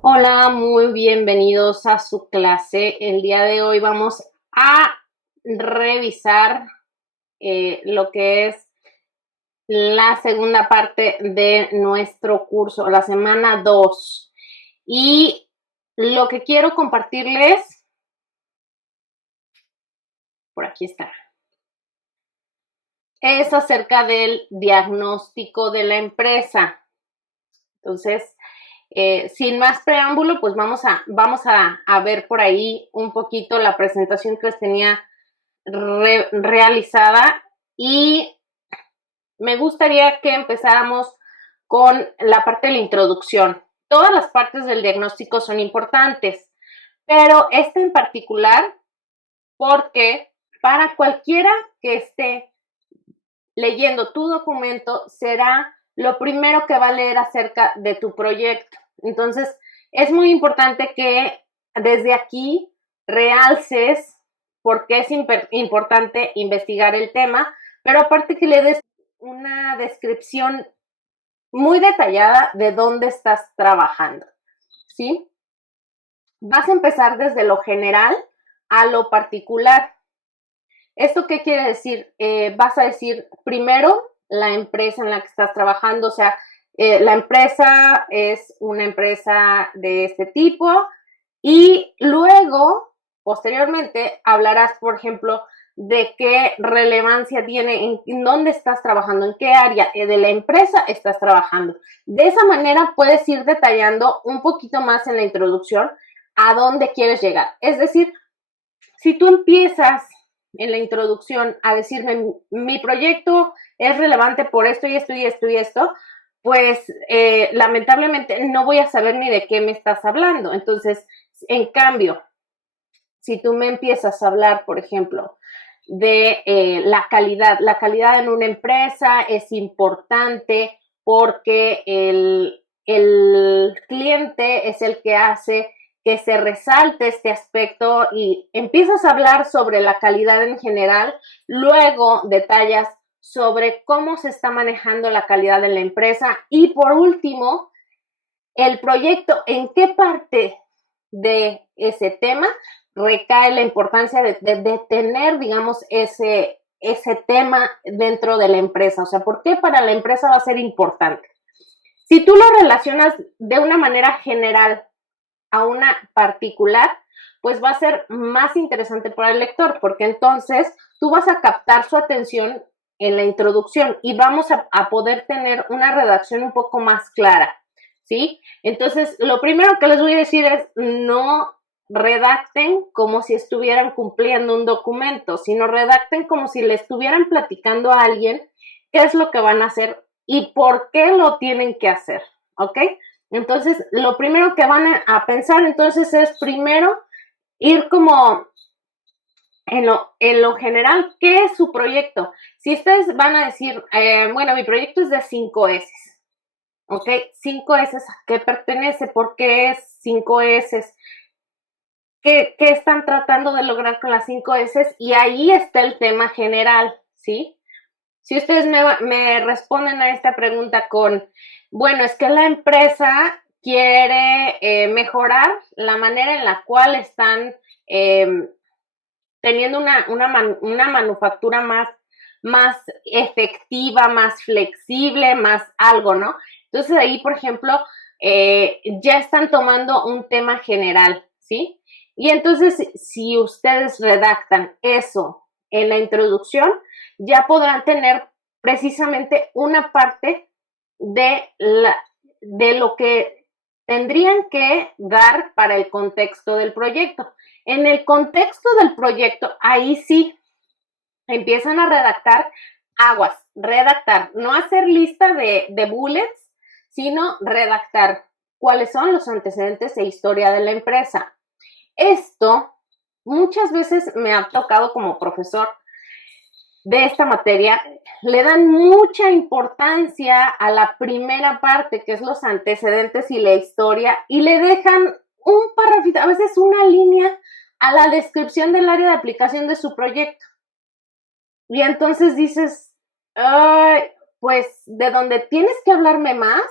Hola, muy bienvenidos a su clase. El día de hoy vamos a revisar lo que es la segunda parte de nuestro curso, la semana 2. Y lo que quiero compartirles, por aquí está, es acerca del diagnóstico de la empresa. Entonces, sin más preámbulo, pues vamos a ver por ahí un poquito la presentación que les tenía realizada y me gustaría que empezáramos con la parte de la introducción. Todas las partes del diagnóstico son importantes, pero esta en particular porque para cualquiera que esté leyendo tu documento será lo primero que va a leer acerca de tu proyecto. Entonces, es muy importante que desde aquí realces por qué es importante investigar el tema, pero aparte que le des una descripción muy detallada de dónde estás trabajando, ¿sí? Vas a empezar desde lo general a lo particular. ¿Esto qué quiere decir? Vas a decir primero la empresa en la que estás trabajando, o sea, la empresa es una empresa de este tipo y luego, posteriormente, hablarás, por ejemplo, de qué relevancia tiene, en dónde estás trabajando, en qué área de la empresa estás trabajando. De esa manera puedes ir detallando un poquito más en la introducción a dónde quieres llegar. Es decir, si tú empiezas en la introducción a decirme mi proyecto es relevante por esto y esto y esto y esto, pues lamentablemente no voy a saber ni de qué me estás hablando. Entonces, en cambio, si tú me empiezas a hablar, por ejemplo, de la calidad en una empresa es importante porque el cliente es el que hace que se resalte este aspecto y empiezas a hablar sobre la calidad en general, luego detallas sobre cómo se está manejando la calidad en la empresa y por último, el proyecto, en qué parte de ese tema recae la importancia de tener, digamos, ese tema dentro de la empresa. O sea, ¿por qué para la empresa va a ser importante? Si tú lo relacionas de una manera general a una particular, pues va a ser más interesante para el lector, porque entonces tú vas a captar su atención en la introducción y vamos a poder tener una redacción un poco más clara, ¿sí? Entonces, lo primero que les voy a decir es no redacten como si estuvieran cumpliendo un documento, sino redacten como si le estuvieran platicando a alguien qué es lo que van a hacer y por qué lo tienen que hacer, ¿ok? Entonces, lo primero que van a pensar entonces es primero ir como en lo general, ¿qué es su proyecto? Si ustedes van a decir, bueno, mi proyecto es de 5S, ¿ok? 5S, ¿a qué pertenece? ¿Por qué es 5S? ¿Qué están tratando de lograr con las 5S? Y ahí está el tema general, ¿sí? Si ustedes me responden a esta pregunta con, bueno, es que la empresa quiere mejorar la manera en la cual están teniendo una manufactura más efectiva, más flexible, más algo, ¿no? Entonces ahí, por ejemplo, ya están tomando un tema general, ¿sí? Y entonces, si ustedes redactan eso en la introducción, ya podrán tener precisamente una parte de lo que tendrían que dar para el contexto del proyecto. En el contexto del proyecto, ahí sí empiezan a redactar aguas, redactar, no hacer lista de bullets, sino redactar cuáles son los antecedentes e historia de la empresa. Esto muchas veces me ha tocado como profesor de esta materia, le dan mucha importancia a la primera parte, que es los antecedentes y la historia, y le dejan un párrafo, a veces una línea, a la descripción del área de aplicación de su proyecto. Y entonces dices, ay, pues de donde tienes que hablarme más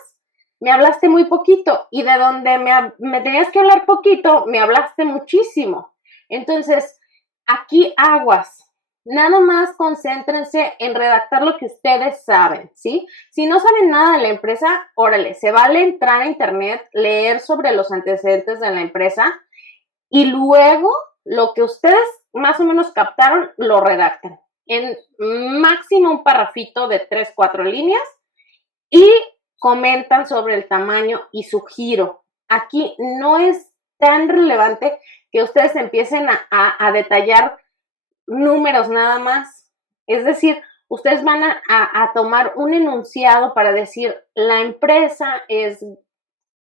me hablaste muy poquito y de donde me tenías que hablar poquito, me hablaste muchísimo. Entonces, aquí aguas. Nada más concéntrense en redactar lo que ustedes saben, ¿sí? Si no saben nada de la empresa, órale, se vale entrar a internet, leer sobre los antecedentes de la empresa y luego lo que ustedes más o menos captaron, lo redactan en máximo un parrafito de 3, 4 líneas y comentan sobre el tamaño y su giro. Aquí no es tan relevante que ustedes empiecen a detallar números nada más. Es decir, ustedes van a tomar un enunciado para decir la empresa es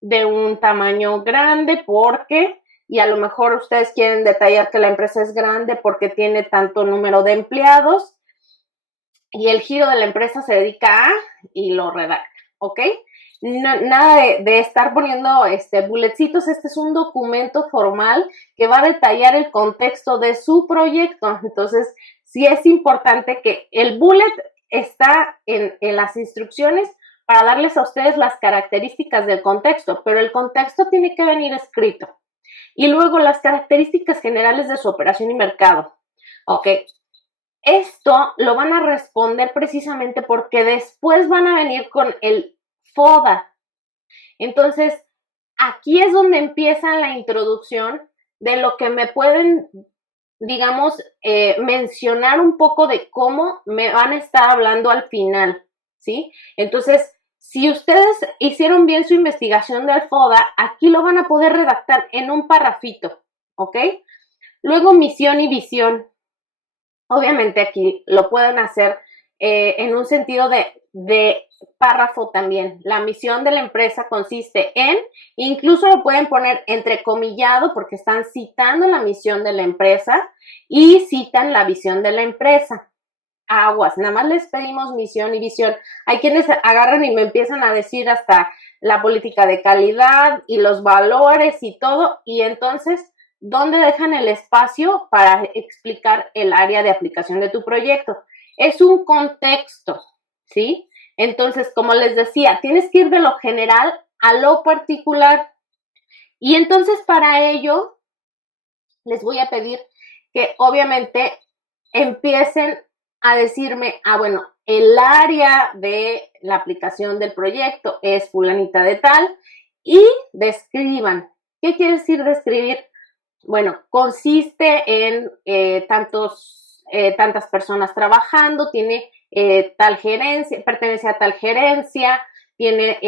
de un tamaño grande porque, y a lo mejor ustedes quieren detallar que la empresa es grande porque tiene tanto número de empleados y el giro de la empresa se dedica a, y lo redacta, ¿ok? No, nada de estar poniendo bulletcitos. Este es un documento formal que va a detallar el contexto de su proyecto. Entonces, sí es importante que el bullet está en las instrucciones para darles a ustedes las características del contexto, pero el contexto tiene que venir escrito. Y luego las características generales de su operación y mercado. Ok, esto lo van a responder precisamente porque después van a venir con el FODA. Entonces, aquí es donde empieza la introducción de lo que me pueden, digamos, mencionar un poco de cómo me van a estar hablando al final, ¿sí? Entonces, si ustedes hicieron bien su investigación del FODA, aquí lo van a poder redactar en un parrafito, ¿ok? Luego, misión y visión. Obviamente aquí lo pueden hacer en un sentido de párrafo también. La misión de la empresa consiste en, incluso lo pueden poner entrecomillado porque están citando la misión de la empresa y citan la visión de la empresa. Aguas, nada más les pedimos misión y visión. Hay quienes agarran y me empiezan a decir hasta la política de calidad y los valores y todo, y entonces, ¿dónde dejan el espacio para explicar el área de aplicación de tu proyecto? Es un contexto, ¿sí? Entonces, como les decía, tienes que ir de lo general a lo particular. Y entonces, para ello, les voy a pedir que obviamente empiecen a decirme, bueno, el área de la aplicación del proyecto es fulanita de tal y describan. ¿Qué quiere decir describir? Bueno, consiste en tantas personas trabajando, tiene tal gerencia, pertenece a tal gerencia, tiene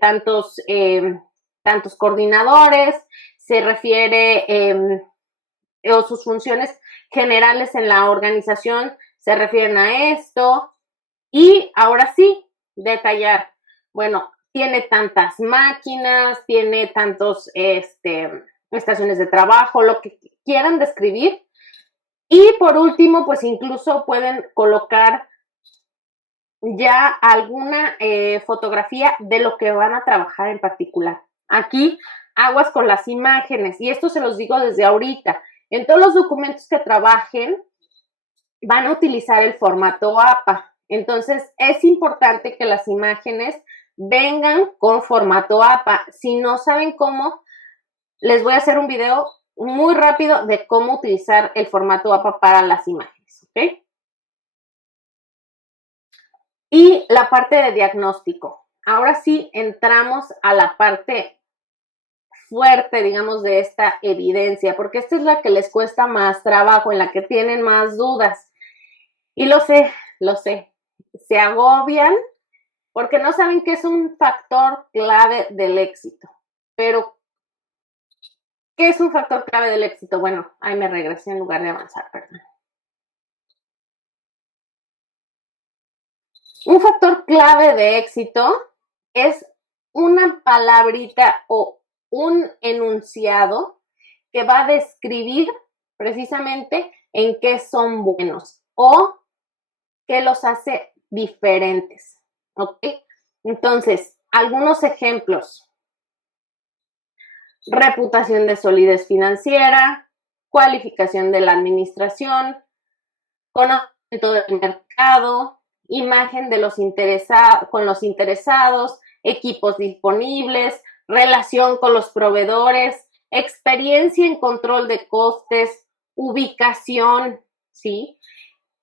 tantos coordinadores, se refiere o sus funciones generales en la organización se refieren a esto. Y ahora sí, detallar. Bueno, tiene tantas máquinas, tiene tantos estaciones de trabajo, lo que quieran describir. Y por último, pues incluso pueden colocar ya alguna fotografía de lo que van a trabajar en particular. Aquí, aguas con las imágenes, y esto se los digo desde ahorita. En todos los documentos que trabajen, van a utilizar el formato APA. Entonces, es importante que las imágenes vengan con formato APA. Si no saben cómo, les voy a hacer un video muy rápido de cómo utilizar el formato APA para las imágenes, ¿ok? Y la parte de diagnóstico. Ahora sí entramos a la parte fuerte, digamos, de esta evidencia, porque esta es la que les cuesta más trabajo, en la que tienen más dudas. Y lo sé, se agobian porque no saben que es un factor clave del éxito. Pero, ¿qué es un factor clave del éxito? Bueno, ahí me regresé en lugar de avanzar, perdón. Un factor clave de éxito es una palabrita o un enunciado que va a describir precisamente en qué son buenos o qué los hace diferentes, ¿ok? Entonces, algunos ejemplos: reputación de solidez financiera, cualificación de la administración, conocimiento del mercado, imagen de los con los interesados, equipos disponibles, relación con los proveedores, experiencia en control de costes, ubicación, ¿sí?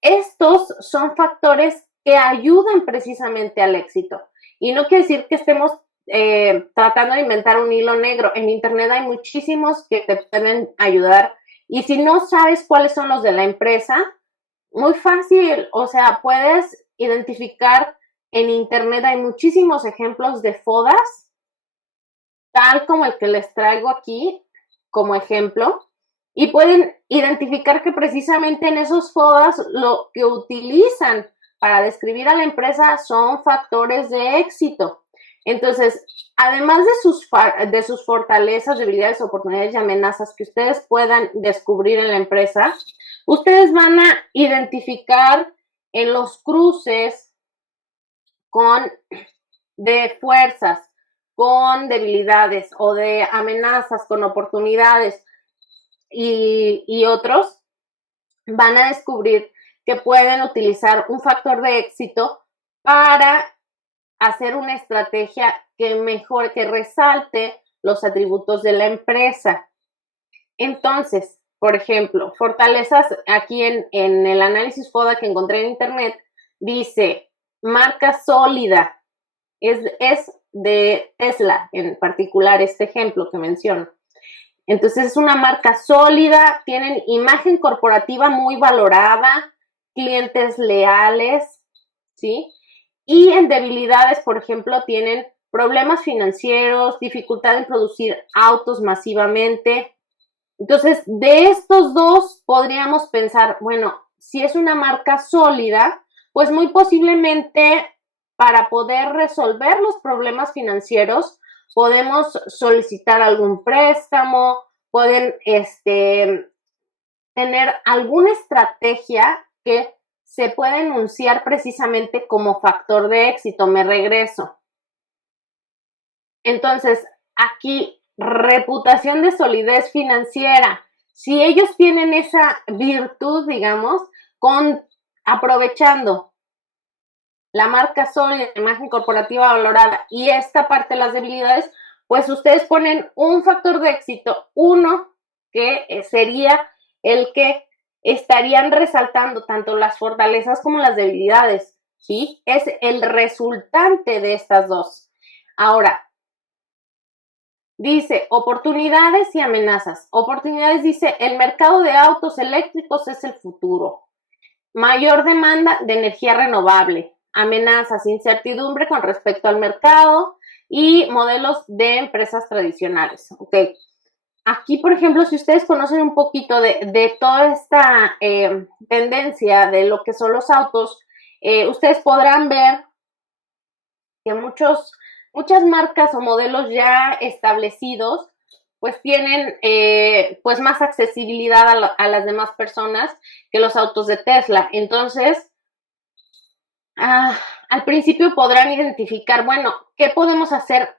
Estos son factores que ayudan precisamente al éxito. Y no quiere decir que estemos tratando de inventar un hilo negro. En Internet hay muchísimos que te pueden ayudar. Y si no sabes cuáles son los de la empresa, muy fácil. O sea, puedes identificar en Internet, hay muchísimos ejemplos de FODAS, tal como el que les traigo aquí como ejemplo, y pueden identificar que precisamente en esos FODAS lo que utilizan para describir a la empresa son factores de éxito. Entonces, además de sus fortalezas, debilidades, oportunidades y amenazas que ustedes puedan descubrir en la empresa, ustedes van a identificar en los cruces con de fuerzas, con debilidades o de amenazas, con oportunidades y otros, van a descubrir que pueden utilizar un factor de éxito para hacer una estrategia que mejor, que resalte los atributos de la empresa. Entonces, por ejemplo, fortalezas aquí en el análisis FODA que encontré en internet, dice marca sólida, es de Tesla en particular este ejemplo que menciono. Entonces es una marca sólida, tienen imagen corporativa muy valorada, clientes leales, ¿sí? Y en debilidades, por ejemplo, tienen problemas financieros, dificultad en producir autos masivamente. Entonces, de estos dos podríamos pensar, bueno, si es una marca sólida, pues muy posiblemente para poder resolver los problemas financieros podemos solicitar algún préstamo, pueden tener alguna estrategia que se pueda enunciar precisamente como factor de éxito. Me regreso. Entonces, aquí, reputación de solidez financiera. Si ellos tienen esa virtud, digamos, aprovechando la marca sólida, la imagen corporativa valorada y esta parte de las debilidades, pues ustedes ponen un factor de éxito, uno que sería el que estarían resaltando tanto las fortalezas como las debilidades, ¿sí? Es el resultante de estas dos. Ahora, dice oportunidades y amenazas. Oportunidades dice el mercado de autos eléctricos es el futuro. Mayor demanda de energía renovable. Amenazas, incertidumbre con respecto al mercado y modelos de empresas tradicionales. Ok. Aquí, por ejemplo, si ustedes conocen un poquito de toda esta tendencia de lo que son los autos, ustedes podrán ver que muchas marcas o modelos ya establecidos pues tienen pues más accesibilidad a las demás personas que los autos de Tesla. Entonces, al principio podrán identificar, bueno, ¿qué podemos hacer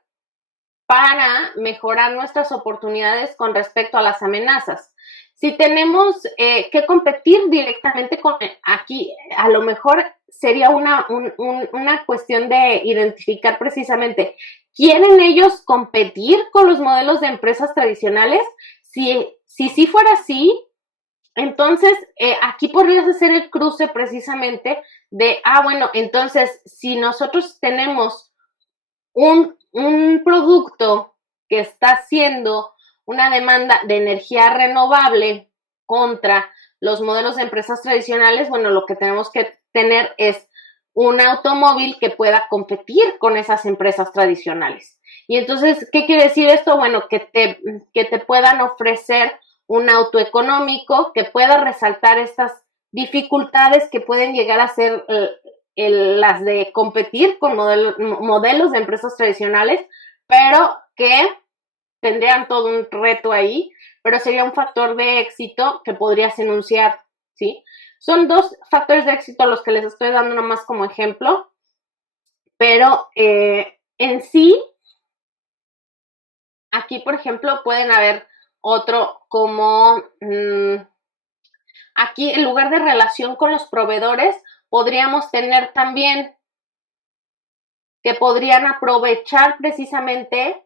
para mejorar nuestras oportunidades con respecto a las amenazas? Si tenemos que competir directamente con aquí, a lo mejor sería una cuestión de identificar precisamente, ¿quieren ellos competir con los modelos de empresas tradicionales? Si fuera así, entonces aquí podrías hacer el cruce precisamente de, bueno, entonces si nosotros tenemos un producto que está haciendo una demanda de energía renovable contra los modelos de empresas tradicionales, bueno, lo que tenemos que tener es un automóvil que pueda competir con esas empresas tradicionales. Y entonces, ¿qué quiere decir esto? Bueno, que te puedan ofrecer un auto económico que pueda resaltar estas dificultades que pueden llegar a ser las de competir con modelos de empresas tradicionales, pero que tendrían todo un reto ahí, pero sería un factor de éxito que podrías enunciar, ¿sí? Son dos factores de éxito los que les estoy dando nomás como ejemplo, pero en sí, aquí, por ejemplo, pueden haber otro como, aquí en lugar de relación con los proveedores, podríamos tener también que podrían aprovechar precisamente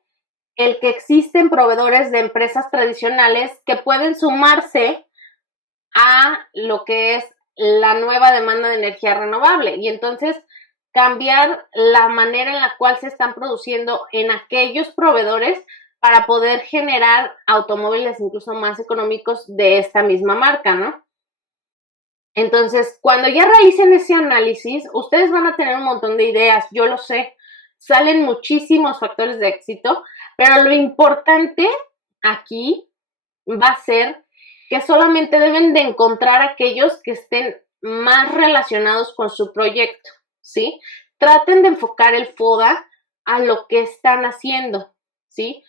el que existen proveedores de empresas tradicionales que pueden sumarse a lo que es la nueva demanda de energía renovable y entonces cambiar la manera en la cual se están produciendo en aquellos proveedores para poder generar automóviles incluso más económicos de esta misma marca, ¿no? Entonces, cuando ya realicen ese análisis, ustedes van a tener un montón de ideas, yo lo sé, salen muchísimos factores de éxito, pero lo importante aquí va a ser que solamente deben de encontrar aquellos que estén más relacionados con su proyecto, ¿sí? Traten de enfocar el FODA a lo que están haciendo, ¿sí?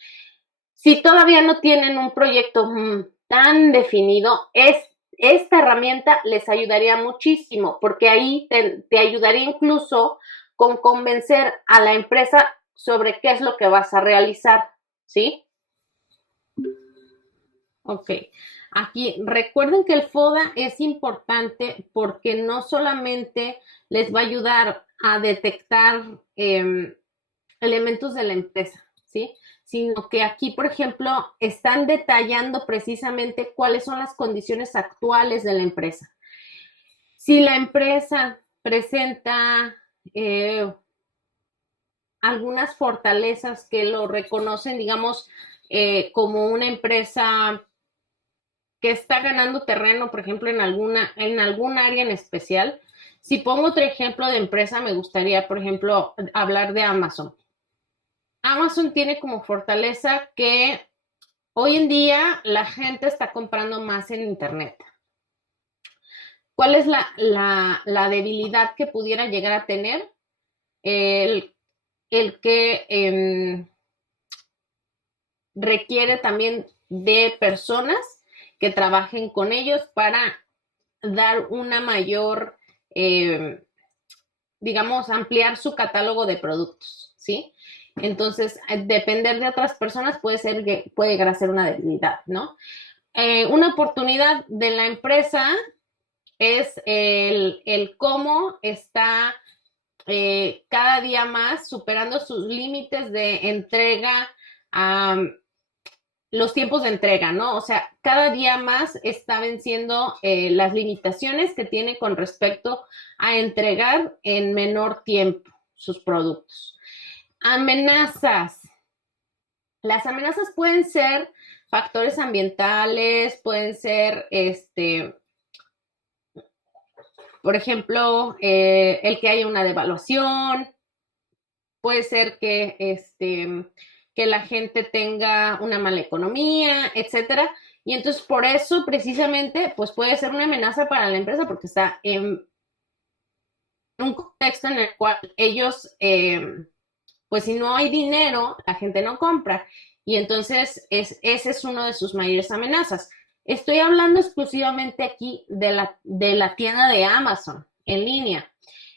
Si todavía no tienen un proyecto tan definido, esta herramienta les ayudaría muchísimo, porque ahí te ayudaría incluso con convencer a la empresa sobre qué es lo que vas a realizar, ¿sí? Ok. Aquí recuerden que el FODA es importante porque no solamente les va a ayudar a detectar elementos de la empresa, ¿sí? Sino que aquí, por ejemplo, están detallando precisamente cuáles son las condiciones actuales de la empresa. Si la empresa presenta algunas fortalezas que lo reconocen, digamos, como una empresa que está ganando terreno, por ejemplo, en algún área en especial. Si pongo otro ejemplo de empresa, me gustaría, por ejemplo, hablar de Amazon. Amazon tiene como fortaleza que hoy en día la gente está comprando más en Internet. ¿Cuál es la debilidad que pudiera llegar a tener? El, el que requiere también de personas que trabajen con ellos para dar una mayor, digamos, ampliar su catálogo de productos, ¿sí? Entonces, depender de otras personas puede llegar a ser una debilidad, ¿no? Una oportunidad de la empresa es el cómo está cada día más superando sus límites de entrega, los tiempos de entrega, ¿no? O sea, cada día más está venciendo las limitaciones que tiene con respecto a entregar en menor tiempo sus productos. Amenazas. Las amenazas pueden ser factores ambientales, pueden ser, por ejemplo, el que haya una devaluación, puede ser que la gente tenga una mala economía, etcétera. Y entonces por eso precisamente pues puede ser una amenaza para la empresa porque está en un contexto en el cual ellos, pues si no hay dinero, la gente no compra. Y entonces ese es uno de sus mayores amenazas. Estoy hablando exclusivamente aquí de la tienda de Amazon en línea.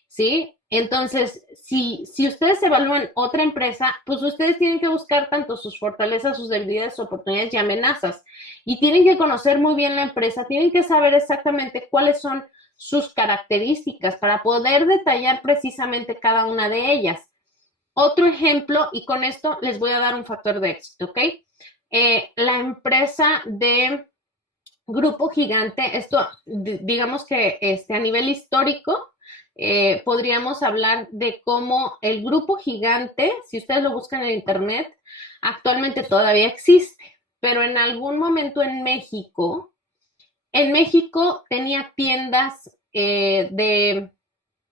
¿Sí? Entonces, si ustedes evalúan otra empresa, pues ustedes tienen que buscar tanto sus fortalezas, sus debilidades, oportunidades y amenazas. Y tienen que conocer muy bien la empresa, tienen que saber exactamente cuáles son sus características para poder detallar precisamente cada una de ellas. Otro ejemplo, y con esto les voy a dar un factor de éxito, ¿ok? La empresa de Grupo Gigante, esto digamos que a nivel histórico, podríamos hablar de cómo el Grupo Gigante, si ustedes lo buscan en internet, actualmente todavía existe, pero en algún momento en México tenía tiendas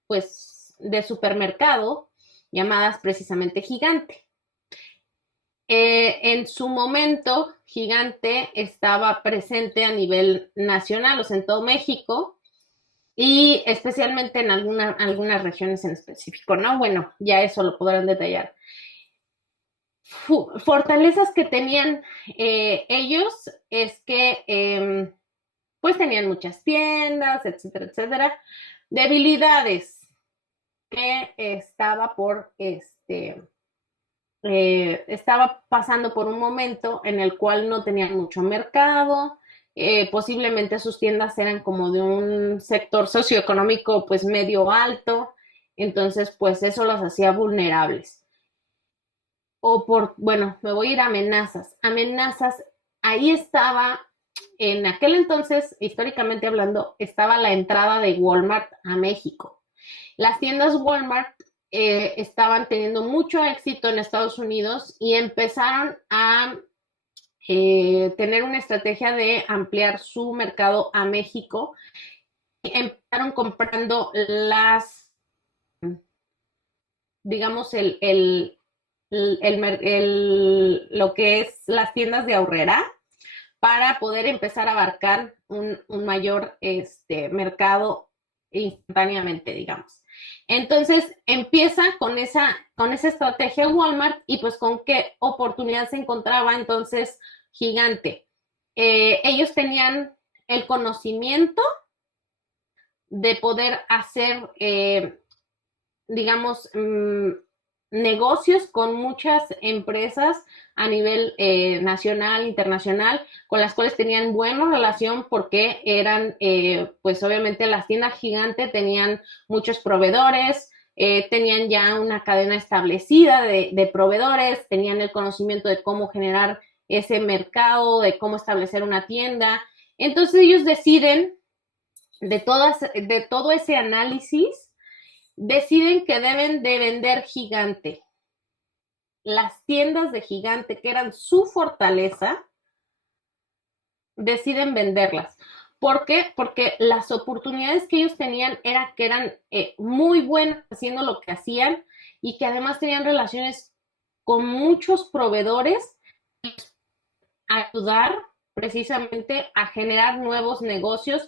pues, de supermercado llamadas precisamente Gigante. En su momento, Gigante estaba presente a nivel nacional, o sea, en todo México, y especialmente en algunas regiones en específico, ¿no? Bueno, ya eso lo podrán detallar. Fortalezas que tenían ellos es que pues tenían muchas tiendas, etcétera, etcétera. Debilidades que estaba pasando por un momento en el cual no tenían mucho mercado, posiblemente sus tiendas eran como de un sector socioeconómico pues medio alto, Entonces, pues eso los hacía vulnerables. Bueno, me voy a ir a amenazas. Amenazas, ahí estaba, en aquel entonces, históricamente hablando, estaba la entrada de Walmart a México. Las tiendas Walmart estaban teniendo mucho éxito en Estados Unidos y empezaron a tener una estrategia de ampliar su mercado a México. Empezaron comprando digamos, lo que es las tiendas de ahorrera para poder empezar a abarcar un mayor mercado instantáneamente, digamos. Entonces empieza con esa estrategia Walmart y pues con qué oportunidad se encontraba entonces Gigante. Ellos tenían el conocimiento de poder hacer, digamos, negocios con muchas empresas a nivel nacional, internacional, con las cuales tenían buena relación porque eran, pues obviamente las tiendas Gigante tenían muchos proveedores, tenían ya una cadena establecida de proveedores, tenían el conocimiento de cómo generar ese mercado, de cómo establecer una tienda. Entonces ellos deciden de todo ese análisis, deciden que deben de vender Gigante. Las tiendas de Gigante, que eran su fortaleza, deciden venderlas. ¿Por qué? Porque las oportunidades que ellos tenían que eran muy buenas haciendo lo que hacían y que además tenían relaciones con muchos proveedores a ayudar precisamente a generar nuevos negocios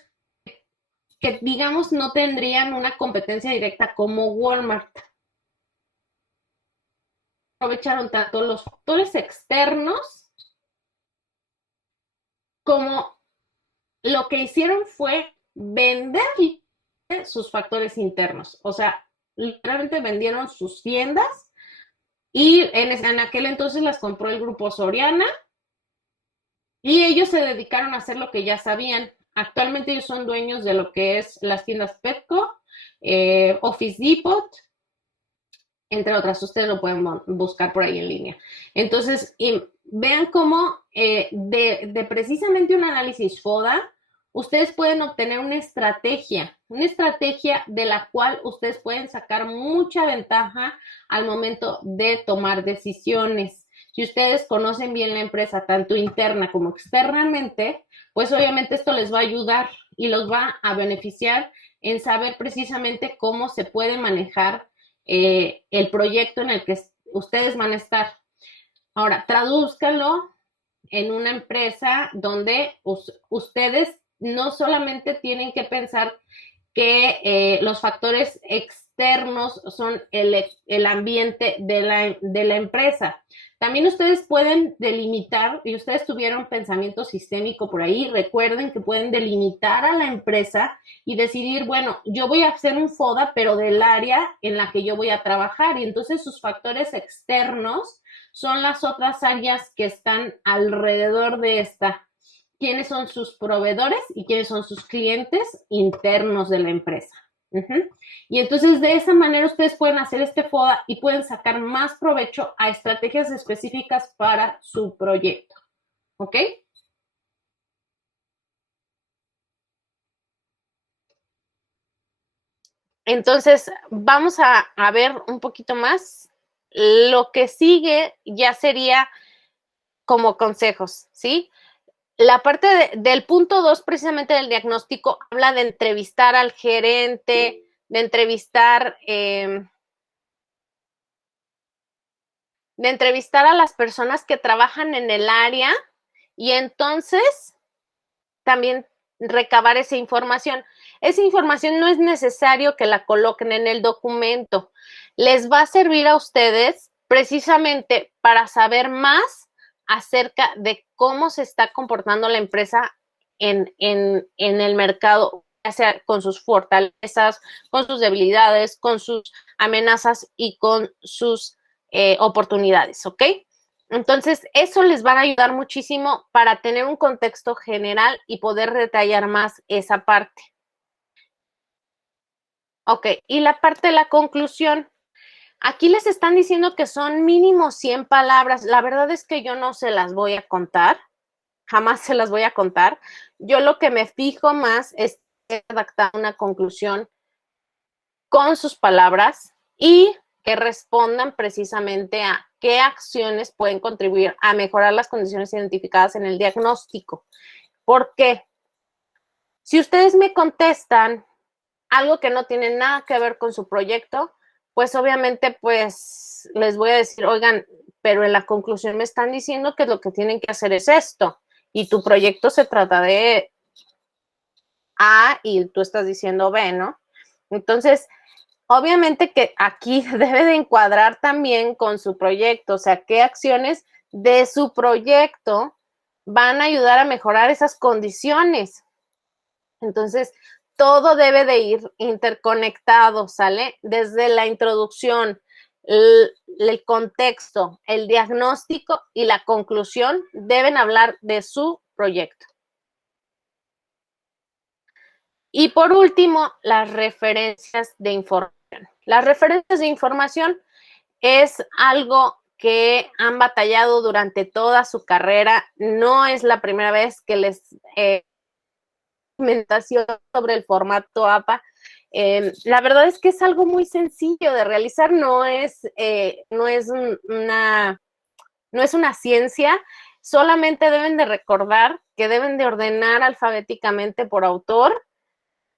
que, digamos, no tendrían una competencia directa como Walmart. Aprovecharon tanto los factores externos como lo que hicieron fue vender sus factores internos. O sea, literalmente vendieron sus tiendas y en aquel entonces las compró el grupo Soriana y ellos se dedicaron a hacer lo que ya sabían. Actualmente ellos son dueños de lo que es las tiendas Petco, Office Depot, entre otras. Ustedes lo pueden buscar por ahí en línea. Entonces, vean cómo de precisamente un análisis FODA, ustedes pueden obtener una estrategia de la cual ustedes pueden sacar mucha ventaja al momento de tomar decisiones. Si ustedes conocen bien la empresa, tanto interna como externamente, pues obviamente esto les va a ayudar y los va a beneficiar en saber precisamente cómo se puede manejar el proyecto en el que ustedes van a estar. Ahora, tradúzcanlo en una empresa donde ustedes no solamente tienen que pensar que los factores externos son el ambiente de la empresa. También ustedes pueden delimitar, y ustedes tuvieron pensamiento sistémico por ahí, recuerden que pueden delimitar a la empresa y decidir, bueno, yo voy a hacer un FODA, pero del área en la que yo voy a trabajar, y entonces sus factores externos son las otras áreas que están alrededor de esta. ¿Quiénes son sus proveedores y quiénes son sus clientes internos de la empresa? Y entonces de esa manera ustedes pueden hacer este FODA y pueden sacar más provecho a estrategias específicas para su proyecto. ¿Ok? Entonces, vamos a ver un poquito más. Lo que sigue ya sería como consejos, ¿sí? La parte del punto 2, precisamente del diagnóstico, habla de entrevistar al gerente, de entrevistar a las personas que trabajan en el área y entonces también recabar esa información. Esa información no es necesario que la coloquen en el documento. Les va a servir a ustedes precisamente para saber más acerca de cómo se está comportando la empresa en el mercado, ya sea con sus fortalezas, con sus debilidades, con sus amenazas y con sus oportunidades, ¿ok? Entonces, eso les va a ayudar muchísimo para tener un contexto general y poder detallar más esa parte. Ok, y la parte de la conclusión. Aquí les están diciendo que son mínimo 100 palabras. La verdad es que yo no se las voy a contar. Jamás se las voy a contar. Yo lo que me fijo más es redactar una conclusión con sus palabras y que respondan precisamente a qué acciones pueden contribuir a mejorar las condiciones identificadas en el diagnóstico. ¿Por qué? Si ustedes me contestan algo que no tiene nada que ver con su proyecto, pues obviamente pues les voy a decir, oigan, pero en la conclusión me están diciendo que lo que tienen que hacer es esto y tu proyecto se trata de A y tú estás diciendo B, ¿no? Entonces, obviamente que aquí debe de encuadrar también con su proyecto, o sea, qué acciones de su proyecto van a ayudar a mejorar esas condiciones. Entonces, todo debe de ir interconectado, ¿sale? Desde la introducción, el contexto, el diagnóstico y la conclusión deben hablar de su proyecto. Y por último, las referencias de información. Las referencias de información es algo que han batallado durante toda su carrera. No es la primera vez que les documentación sobre el formato APA. La verdad es que es algo muy sencillo de realizar, no es una ciencia, solamente deben de recordar que deben de ordenar alfabéticamente por autor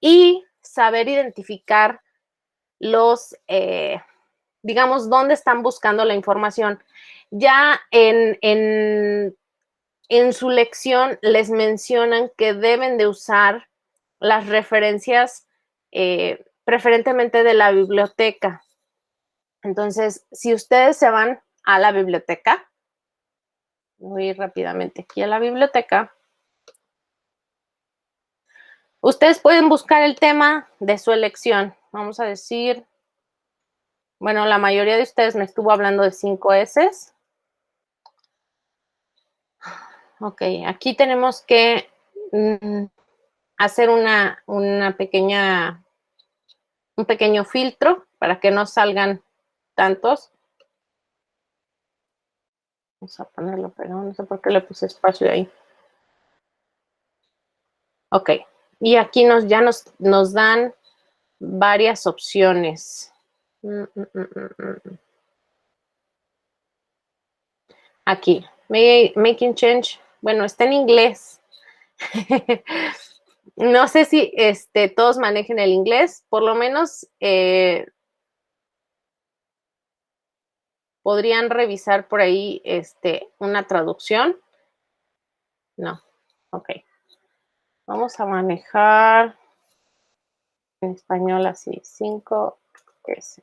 y saber identificar digamos, dónde están buscando la información. Ya en su lección les mencionan que deben de usar las referencias preferentemente de la biblioteca. Entonces, si ustedes se van a la biblioteca, voy a ir rápidamente aquí a la biblioteca, ustedes pueden buscar el tema de su elección. Vamos a decir, bueno, la mayoría de ustedes me estuvo hablando de 5 S. Ok, aquí tenemos que hacer una pequeña, un pequeño filtro para que no salgan tantos. Vamos a ponerlo, pero no sé por qué le puse espacio ahí. Ok, y aquí ya nos dan varias opciones. Aquí, making change, bueno, está en inglés. No sé si todos manejen el inglés, por lo menos podrían revisar por ahí una traducción. No, ok. Vamos a manejar en español así, 5 S.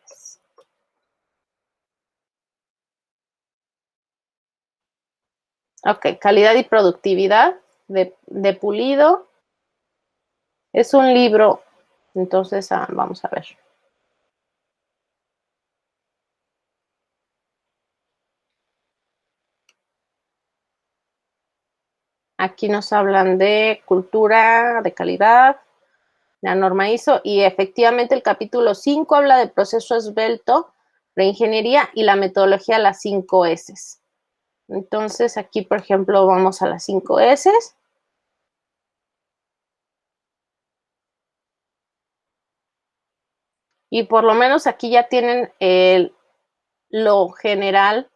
Ok, calidad y productividad de Pulido. Es un libro, entonces vamos a ver. Aquí nos hablan de cultura, de calidad, la norma ISO y efectivamente el capítulo 5 habla de proceso esbelto, reingeniería y la metodología de las 5 S. Entonces aquí, por ejemplo, vamos a las 5 S. Y por lo menos aquí ya tienen lo general.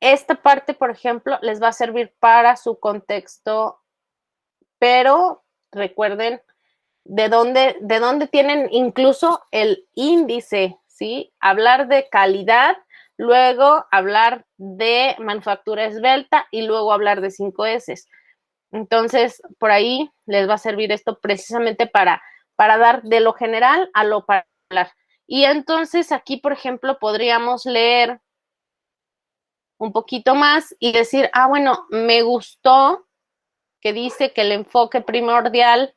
Esta parte, por ejemplo, les va a servir para su contexto, pero recuerden de dónde tienen incluso el índice, ¿sí? Hablar de calidad, luego hablar de manufactura esbelta y luego hablar de 5 S. Entonces, por ahí les va a servir esto precisamente para dar de lo general a lo particular. Y entonces aquí, por ejemplo, podríamos leer un poquito más y decir, bueno, me gustó que dice que el enfoque primordial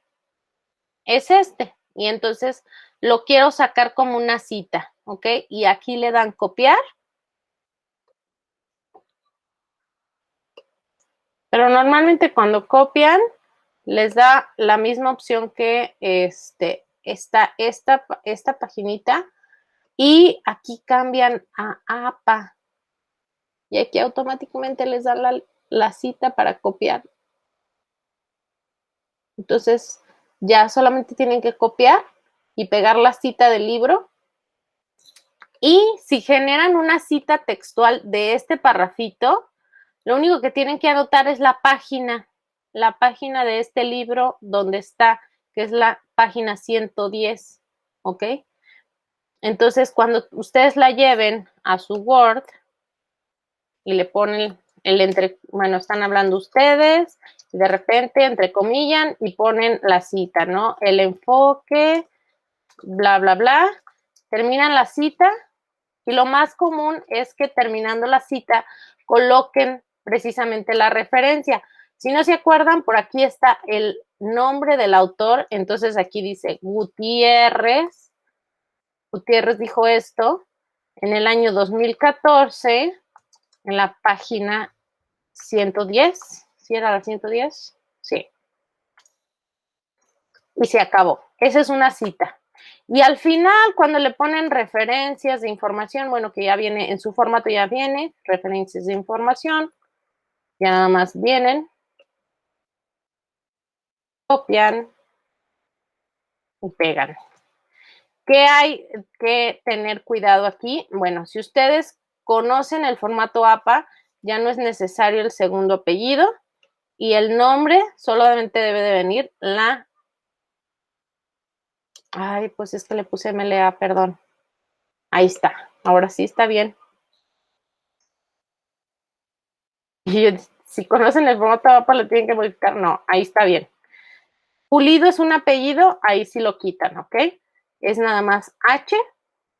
es este. Y entonces lo quiero sacar como una cita, ¿ok? Y aquí le dan copiar. Pero normalmente cuando copian, les da la misma opción que está esta paginita y aquí cambian a APA. Y aquí automáticamente les da la cita para copiar. Entonces, ya solamente tienen que copiar y pegar la cita del libro. Y si generan una cita textual de este parrafito, lo único que tienen que anotar es la página de este libro donde está, que es la página 110, ¿ok? Entonces, cuando ustedes la lleven a su Word y le ponen bueno, están hablando ustedes, y de repente entrecomillan y ponen la cita, ¿no? El enfoque, bla, bla, bla, terminan la cita y lo más común es que terminando la cita coloquen precisamente la referencia. Si no se acuerdan, por aquí está el nombre del autor, entonces aquí dice Gutiérrez. Gutiérrez dijo esto en el año 2014 en la página 110. ¿Sí era la 110? Sí. Y se acabó. Esa es una cita. Y al final, cuando le ponen referencias de información, bueno, que ya viene en su formato, ya viene, referencias de información, ya nada más vienen, copian y pegan. ¿Qué hay que tener cuidado aquí? Bueno, si ustedes conocen el formato APA, ya no es necesario el segundo apellido y el nombre solamente debe de venir la... Ay, pues es que le puse MLA, perdón. Ahí está, ahora sí está bien. Y si conocen el formato APA, lo tienen que modificar. No, ahí está bien. Pulido es un apellido, ahí sí lo quitan, ¿ok? Es nada más H,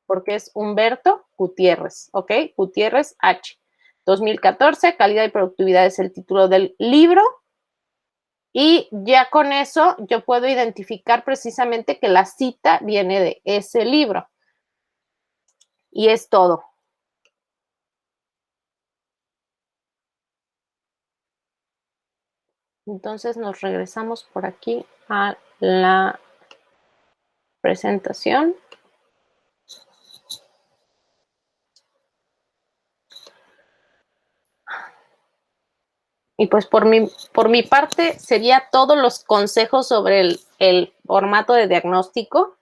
porque es Humberto Gutiérrez, ¿ok? Gutiérrez H. 2014, calidad y productividad es el título del libro. Y ya con eso yo puedo identificar precisamente que la cita viene de ese libro. Y es todo. Entonces nos regresamos por aquí a la presentación. Y pues por mi parte sería todos los consejos sobre el formato de diagnóstico.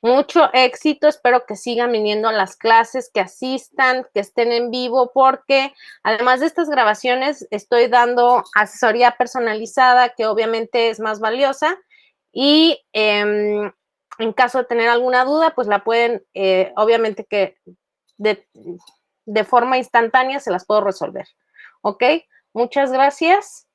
Mucho éxito, espero que sigan viniendo a las clases, que asistan, que estén en vivo, porque además de estas grabaciones estoy dando asesoría personalizada, que obviamente es más valiosa, y en caso de tener alguna duda, pues la pueden, obviamente que de forma instantánea se las puedo resolver. ¿Ok? Muchas gracias.